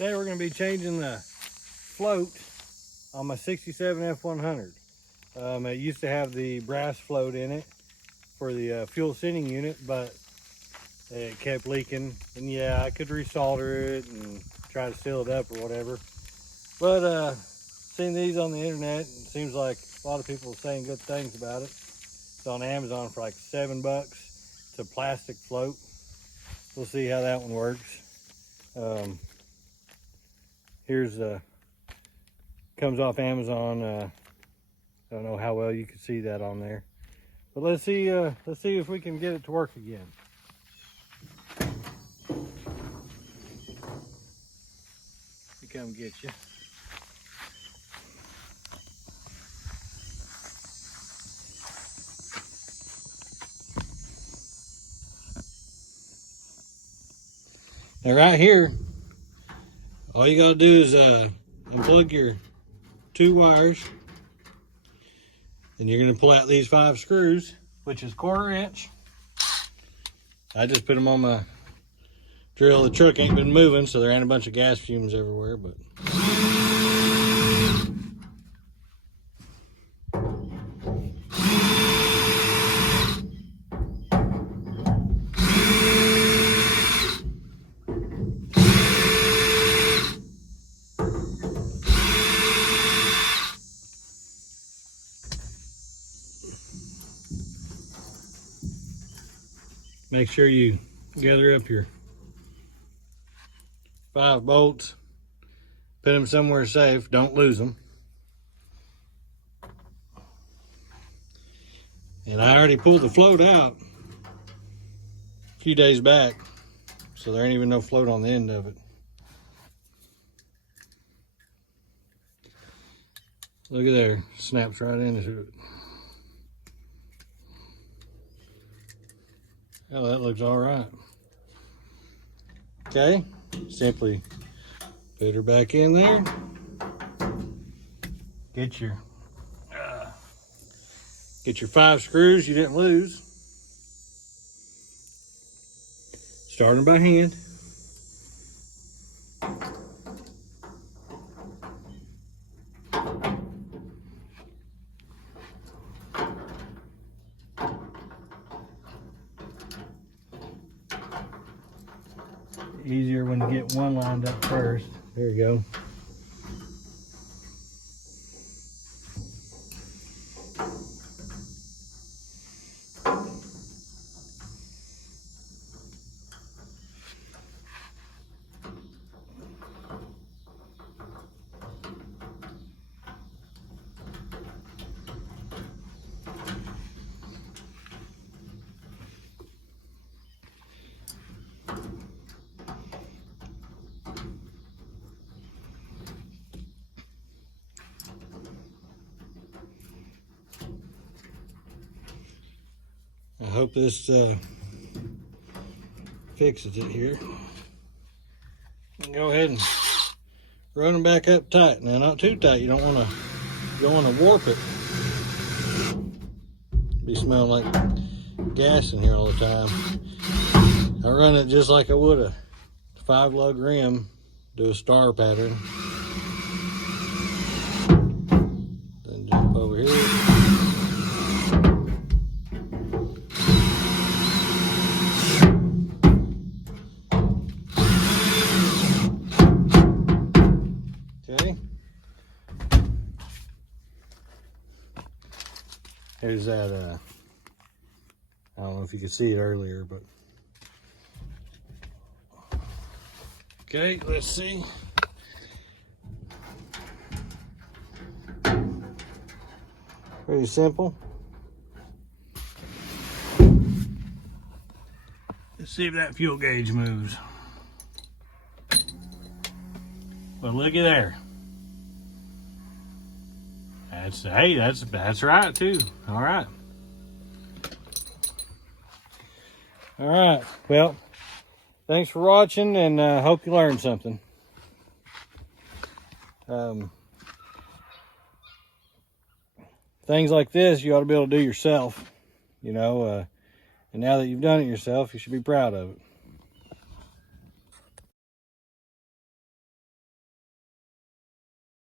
Today we're going to be changing the float on my 67 F100. It used to have the brass float in it for the fuel sending unit, but it kept leaking. And yeah, I could resolder it and try to seal it up or whatever. But seen these on the internet, and it seems like a lot of people are saying good things about it. It's on Amazon for like $7. It's a plastic float. We'll see how that one works. Here's comes off Amazon. I don't know how well you can see that on there, but let's see if we can get it to work again. We come get you. Now right here, all you gotta do is unplug your 2 wires, and you're gonna pull out these 5 screws, which is 1/4 inch. I just put them on my drill. The truck ain't been moving, so there ain't a bunch of gas fumes everywhere, but make sure you gather up your 5 bolts, put them somewhere safe, don't lose them. And I already pulled the float out a few days back, so there ain't even no float on the end of it. Look at there, snaps right into it. Oh, that looks all right. Okay, simply put her back in there. Get your 5 screws you didn't lose. Start them by hand. Easier when you get one lined up first. There you go. I hope this fixes it here. And go ahead and run them back up tight. Now, not too tight. You don't want to warp it. Be smelling like gas in here all the time. I run it just like I would a 5-lug rim. Do a star pattern. Then jump over here. Okay. Here's that, I don't know if you could see it earlier, but. Okay, let's see. Pretty simple. Let's see if that fuel gauge moves. Well, looky there. Hey, that's right too. All right. All right. Well, thanks for watching, and hope you learned something. Things like this you ought to be able to do yourself, you know. And now that you've done it yourself, you should be proud of it.